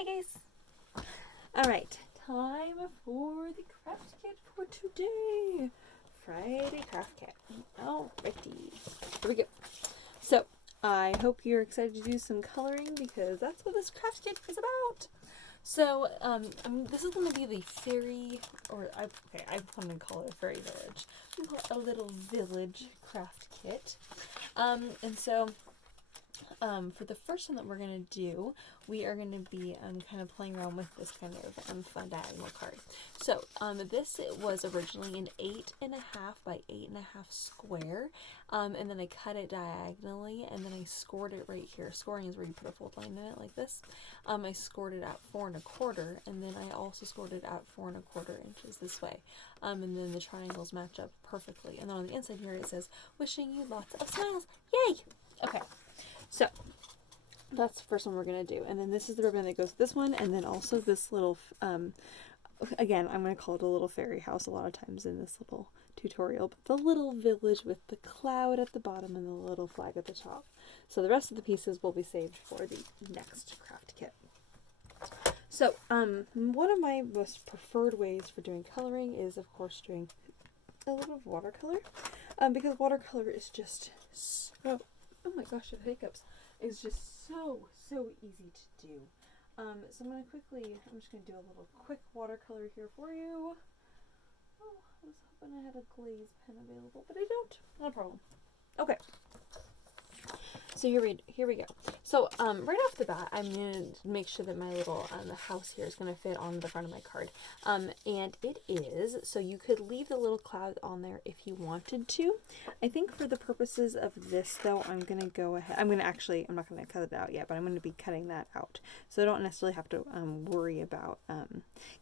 Hi guys! Alright, time for the craft kit for today. Friday craft kit. Alrighty, here we go. So, I hope you're excited to do some coloring because that's what this craft kit is about. So, this is going to be the fairy, I want to call it a fairy village. We call it a little village craft kit. For the first one that we're going to do, we are going to be kind of playing around with this kind of fun diagonal card. So this was originally an 8.5 by 8.5 square, and then I cut it diagonally, and then I scored it right here. Scoring is where you put a fold line in it like this. I scored it at 4 1/4, and then I also scored it at 4 1/4 inches this way. And then the triangles match up perfectly. And then on the inside here it says, "Wishing you lots of smiles." Yay! Okay. So, that's the first one we're going to do. And then this is the ribbon that goes with this one. And then also this little, again, I'm going to call it a little fairy house a lot of times in this little tutorial. But the little village with the cloud at the bottom and the little flag at the top. So the rest of the pieces will be saved for the next craft kit. So, one of my most preferred ways for doing coloring is, of course, doing a little bit of watercolor. Because watercolor is just so... Oh my gosh, the hiccups. It's just so easy to do. So I'm just going to do a little quick watercolor here for you. Oh, I was hoping I had a glaze pen available, but I don't. No problem. Okay. So here we go. So right off the bat, I'm going to make sure that my little house here is going to fit on the front of my card. And it is, so you could leave the little cloud on there if you wanted to. I think for the purposes of this though, I'm going to go ahead, I'm not going to cut it out yet, but I'm going to be cutting that out. So I don't necessarily have to worry about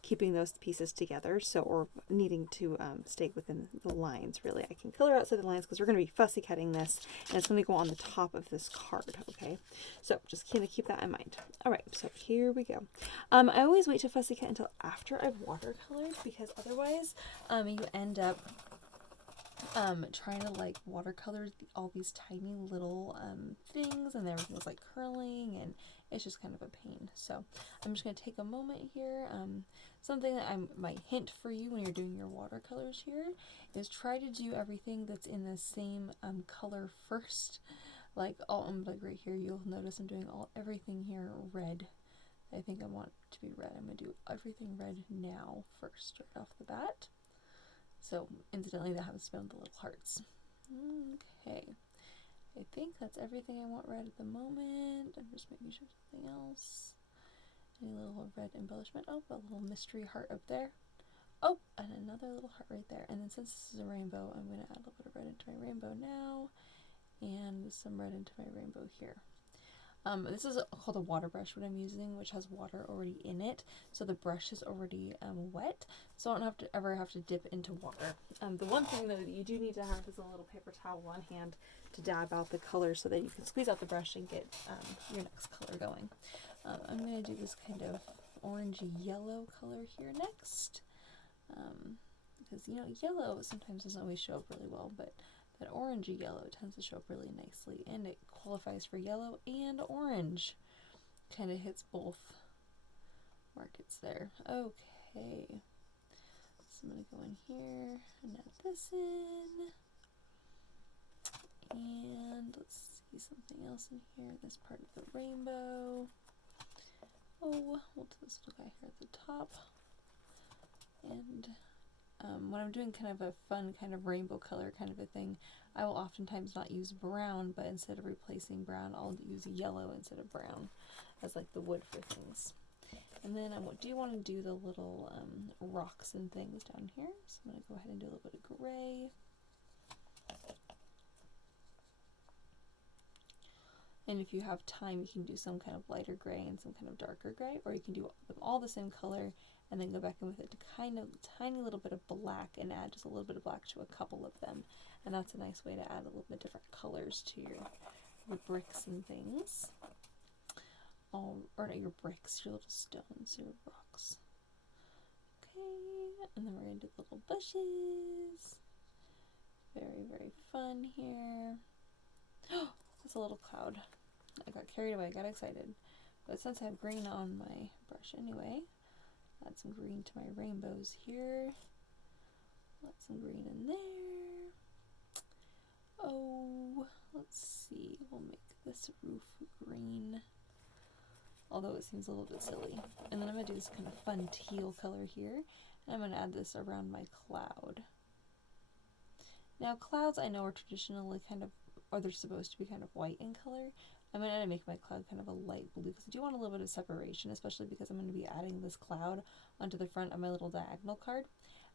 keeping those pieces together, or needing to stay within the lines really. I can color outside the lines because we're going to be fussy cutting this, and it's going to go on the top of this card, okay? So just kind of keep that in mind. All right, so here we go. I always wait to fussy cut until after I've watercolored, because otherwise you end up trying to like watercolor all these tiny little things, and everything's like curling, and it's just kind of a pain. So I'm just going to take a moment here. Something that I might hint for you when you're doing your watercolors here is try to do everything that's in the same color first. Like right here, you'll notice I'm doing everything here red. I think I want it to be red. I'm going to do everything red now first, right off the bat. So incidentally, that happens to be on the little hearts. Okay. I think that's everything I want red at the moment. I'm just making sure something else. Any little red embellishment. Oh, a little mystery heart up there. Oh, and another little heart right there. And then since this is a rainbow, I'm going to add a little bit of red into my rainbow now. And some red into my rainbow here. This is called a water brush, what I'm using, which has water already in it. So the brush is already wet, so I don't ever have to dip into water. The one thing though that you do need to have is a little paper towel on hand to dab out the color so that you can squeeze out the brush and get your next color going. I'm going to do this kind of orangey yellow color here next. Because, yellow sometimes doesn't always show up really well, but that orangey yellow tends to show up really nicely, and it qualifies for yellow and orange. Kind of hits both markets there. Okay. So I'm going to go in here and add this in. And let's see something else in here. This part of the rainbow. Oh, we'll do this little guy here at the top. And when I'm doing kind of a fun kind of rainbow color kind of a thing, I will oftentimes not use brown, but instead of replacing brown, I'll use yellow instead of brown as like the wood for things. And then I do want to do the little rocks and things down here, so I'm going to go ahead and do a little bit of gray. And if you have time, you can do some kind of lighter gray and some kind of darker gray, or you can do them all the same color and then go back in with it to kind of tiny little bit of black and add just a little bit of black to a couple of them. And that's a nice way to add a little bit different colors to your bricks and things. Or not your bricks, your little stones, your rocks. Okay, and then we're going to do little bushes. Very fun here. Oh, that's a little cloud. I got carried away, I got excited. But since I have green on my brush anyway, add some green to my rainbows here. Let some green in there. Oh, let's see. We'll make this roof green, although it seems a little bit silly. And then I'm going to do this kind of fun teal color here. And I'm going to add this around my cloud. Now clouds I know are traditionally kind of, or they're supposed to be kind of white in color. I'm going to make my cloud kind of a light blue because I do want a little bit of separation, especially because I'm going to be adding this cloud onto the front of my little diagonal card.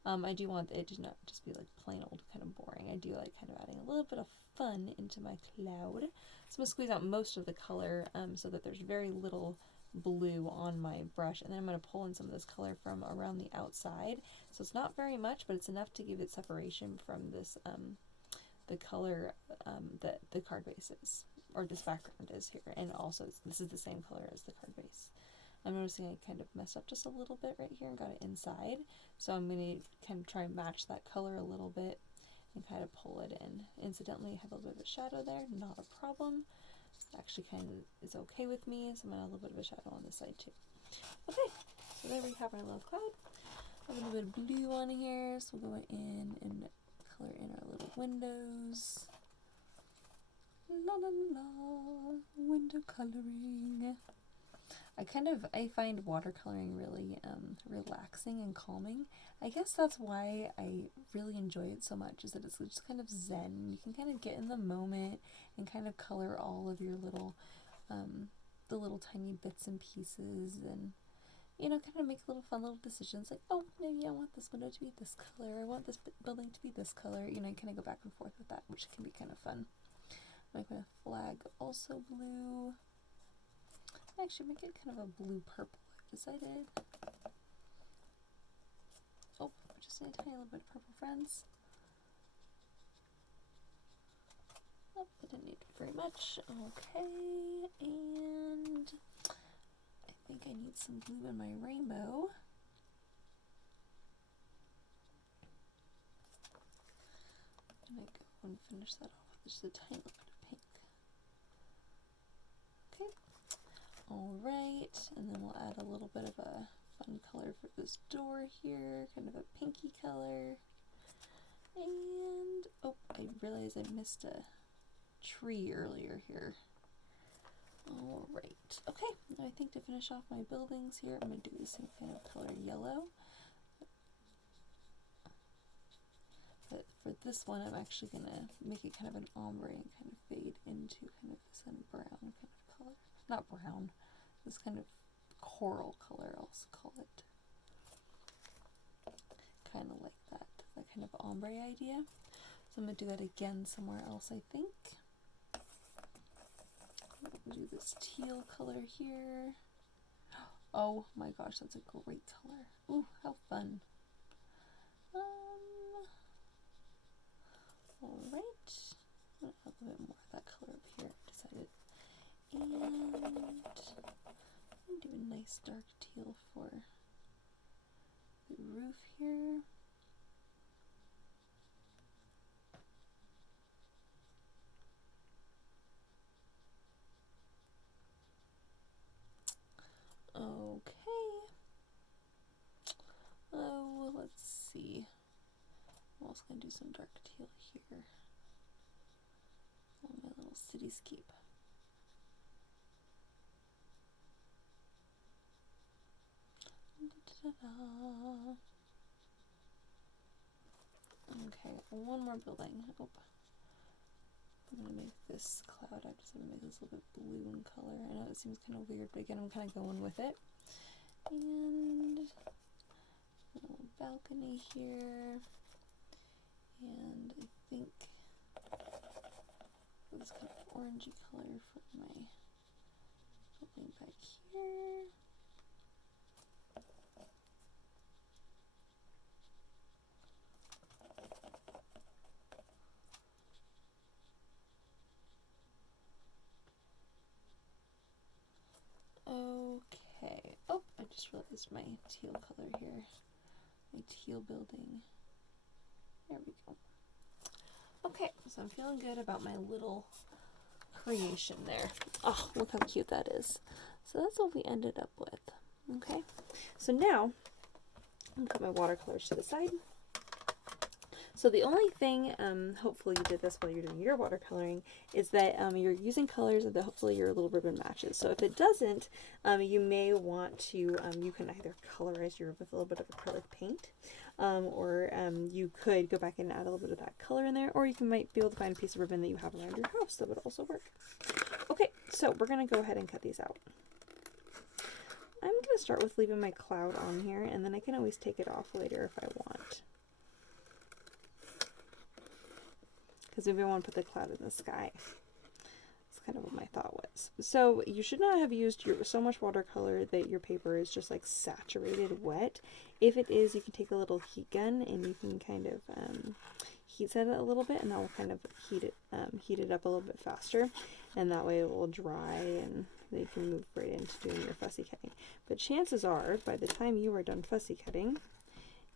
I do want it to not just be like plain old kind of boring. I do like kind of adding a little bit of fun into my cloud. So I'm going to squeeze out most of the color so that there's very little blue on my brush, and then I'm going to pull in some of this color from around the outside. So it's not very much, but it's enough to give it separation from this the color that the card base is, or this background is here, and also this is the same color as the card base. I'm noticing I kind of messed up just a little bit right here and got it inside, so I'm going to kind of try and match that color a little bit and kind of pull it in. Incidentally, I have a little bit of a shadow there, not a problem. It actually kind of is okay with me, so I'm going to add a little bit of a shadow on this side too. Okay, so there we have our little cloud. I have a little bit of blue on here, so we'll go in and color in our little windows. La la la, window coloring. I find watercoloring really relaxing and calming. I guess that's why I really enjoy it so much, is that it's just kind of zen. You can kind of get in the moment and kind of color all of your little, the little tiny bits and pieces, and, you know, kind of make little fun little decisions like, oh, maybe I want this window to be this color, I want this building to be this color, you know, you kind of go back and forth with that, which can be kind of fun. Make my flag also blue. Actually, make it kind of a blue-purple, I've decided. Oh, just a tiny little bit of purple, friends. Oh, I didn't need very much. Okay, and I think I need some blue in my rainbow. I'm going to go and finish that off with just a tiny little bit of pink. Okay. Alright, and then we'll add a little bit of a fun color for this door here, kind of a pinky color. And, oh, I realized I missed a tree earlier here. Alright, okay, now I think to finish off my buildings here, I'm going to do the same kind of color yellow. But for this one, I'm actually going to make it kind of an ombre and kind of fade into kind of this kind of brown kind of color. Not brown, this kind of coral color, I'll call it. Kind of like that kind of ombre idea. So I'm going to do that again somewhere else, I think. We'll do this teal color here. Oh my gosh, that's a great color. Ooh, how fun. Alright, I'm going to add a little bit more of that color up here, I've decided. And I'm going to do a nice dark teal for the roof here. Okay. Oh, let's see. I'm also going to do some dark teal here on my little cityscape. Okay, one more building. Oh, I'm going to make this cloud, I just want to make this a little bit blue in color. I know it seems kind of weird, but again, I'm kind of going with it. And a little balcony here. And I think this kind of orangey color for my building back here. Okay. Oh, I just realized my teal color here. My teal building. There we go. Okay, so I'm feeling good about my little creation there. Oh, look how cute that is. So that's what we ended up with. Okay, so now I'm gonna put my watercolors to the side. So the only thing, hopefully you did this while you're doing your watercoloring, is that you're using colors that hopefully your little ribbon matches. So if it doesn't, you may want to, you can either colorize your ribbon with a little bit of acrylic paint, or you could go back and add a little bit of that color in there, or you might be able to find a piece of ribbon that you have around your house that would also work. Okay, so we're going to go ahead and cut these out. I'm going to start with leaving my cloud on here, and then I can always take it off later if I want. Because maybe I want to put the cloud in the sky. That's kind of what my thought was. So you should not have used so much watercolor that your paper is just like saturated wet. If it is, you can take a little heat gun and you can kind of heat set it a little bit, and that will kind of heat it up a little bit faster, and that way it will dry and then you can move right into doing your fussy cutting. But chances are, by the time you are done fussy cutting,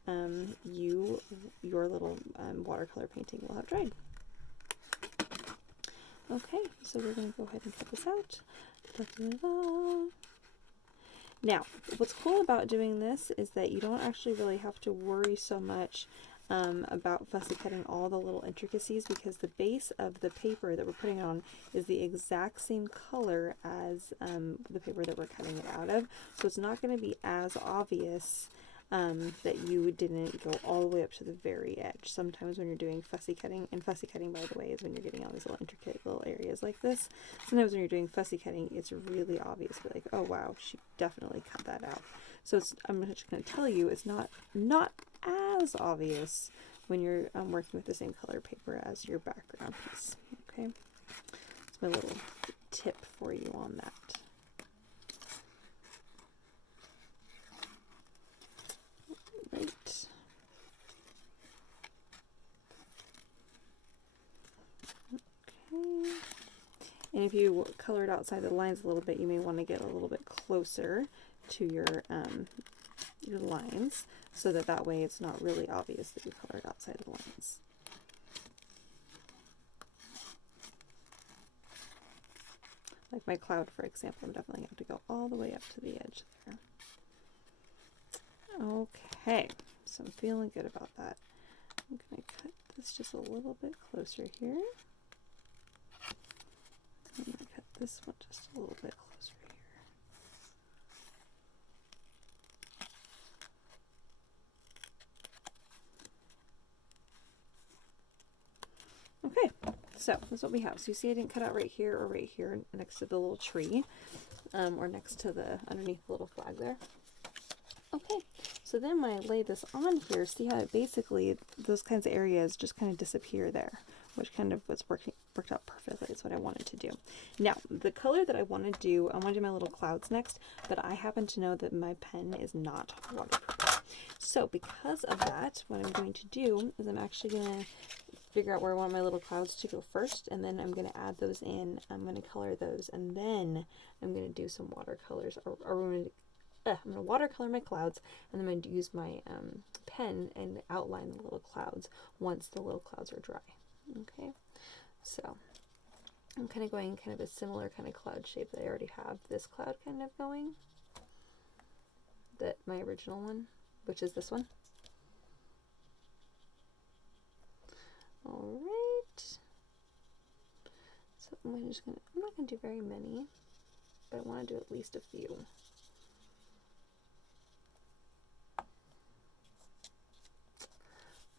your little watercolor painting will have dried. Okay, so we're going to go ahead and cut this out. Da-da-da. Now, what's cool about doing this is that you don't actually really have to worry so much about fussy cutting all the little intricacies, because the base of the paper that we're putting on is the exact same color as the paper that we're cutting it out of. So it's not going to be as obvious that you didn't go all the way up to the very edge. Sometimes when you're doing fussy cutting, and fussy cutting, by the way, is when you're getting all these little intricate little areas like this. Sometimes when you're doing fussy cutting, it's really obvious. You're like, oh wow, she definitely cut that out. So I'm just going to tell you, it's not as obvious when you're working with the same color paper as your background piece. Okay, that's my little tip for you on that. Right. Okay. And if you colored outside the lines a little bit, you may want to get a little bit closer to your lines, so that way it's not really obvious that you colored outside the lines. Like my cloud, for example, I'm definitely going to have to go all the way up to the edge there. Okay, so I'm feeling good about that. I'm going to cut this just a little bit closer here. I'm going to cut this one just a little bit closer here. Okay, so that's what we have. So you see I didn't cut out right here or right here next to the little tree, or next to underneath the little flag there. Okay, so then when I lay this on here, see how it basically, those kinds of areas just kind of disappear there, which kind of worked out perfectly. It's what I wanted to do. Now, the color that I want to do my little clouds next, but I happen to know that my pen is not waterproof. So because of that, what I'm going to do is I'm actually going to figure out where I want my little clouds to go first, and then I'm going to add those in. I'm going to color those, and then I'm going to do some watercolors, or I'm going to watercolor my clouds, and then I'm going to use my pen and outline the little clouds once the little clouds are dry. Okay, so I'm kind of going kind of a similar kind of cloud shape that I already have this cloud kind of going, that my original one, which is this one. All right, so I'm not going to do very many, but I want to do at least a few.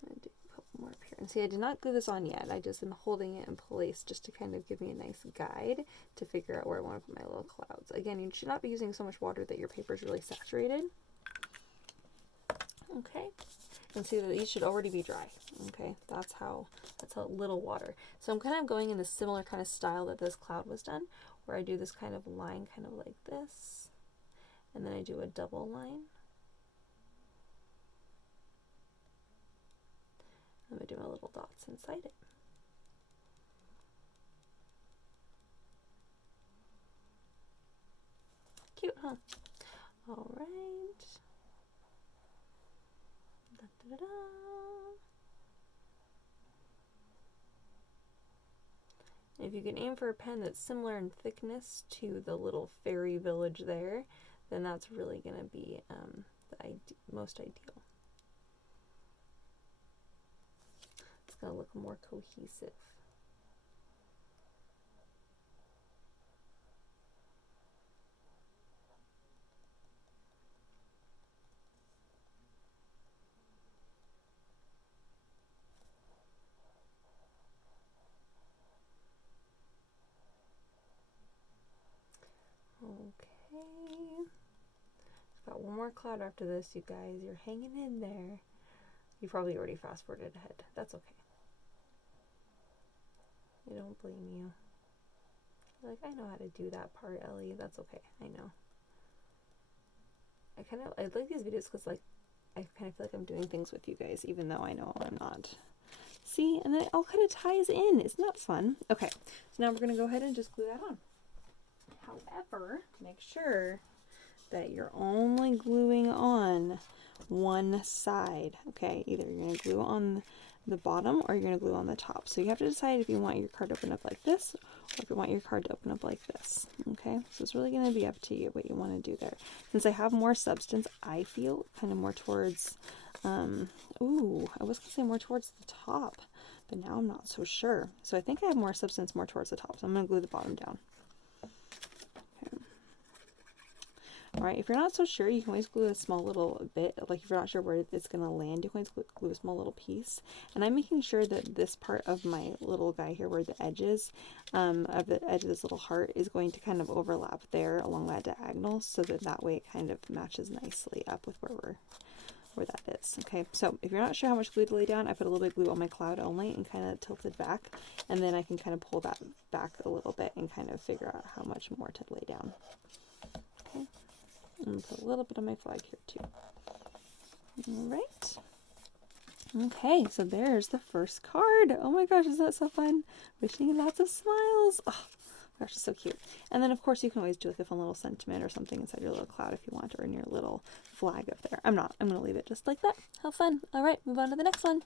I'm going to do a couple more up here. And see, I did not glue this on yet. I just am holding it in place just to kind of give me a nice guide to figure out where I want to put my little clouds. Again, you should not be using so much water that your paper is really saturated. Okay, and see that these should already be dry. Okay, that's how little water. So I'm kind of going in the similar kind of style that this cloud was done, where I do this kind of line kind of like this, and then I do a double line. I'm going to do my little dots inside it. Cute, huh? All right. Da, da, da, da. If you can aim for a pen that's similar in thickness to the little fairy village there, then that's really going to be the most ideal. It's going to look more cohesive. Okay. Got one more cloud after this, you guys. You're hanging in there. You probably already fast forwarded ahead. That's okay. I don't blame you. You're like, I know how to do that part, Ellie. That's okay. I know. I like these videos because like I kind of feel like I'm doing things with you guys, even though I know I'm not. See, and then it all kind of ties in. Isn't that fun? Okay, so now we're gonna go ahead and just glue that on. However, make sure that you're only gluing on one side. Okay, either you're gonna glue on the bottom or you're gonna glue on the top. So you have to decide if you want your card to open up like this or if you want your card to open up like this. Okay, so it's really gonna be up to you what you want to do there. Since I have more substance, I feel kind of more towards, ooh, I was gonna say more towards the top, but now I'm not so sure. So I think I have more substance more towards the top. So I'm gonna glue the bottom down. Alright, if you're not so sure, you can always glue a small little bit. Like if you're not sure where it's going to land, you can always glue a small little piece. And I'm making sure that this part of my little guy here, where the edges of the edge of this little heart is going to kind of overlap there along that diagonal, so that way it kind of matches nicely up with where that is. Okay, so if you're not sure how much glue to lay down, I put a little bit of glue on my cloud only and kind of tilted back, and then I can kind of pull that back a little bit and kind of figure out how much more to lay down. Okay. And put a little bit on my flag here too. Alright. Okay, so there's the first card. Oh my gosh, isn't that so fun? Wishing you lots of smiles. Oh gosh, it's so cute. And then of course you can always do like a fun little sentiment or something inside your little cloud if you want, or in your little flag up there. I'm not. I'm going to leave it just like that. How fun. Alright, move on to the next one.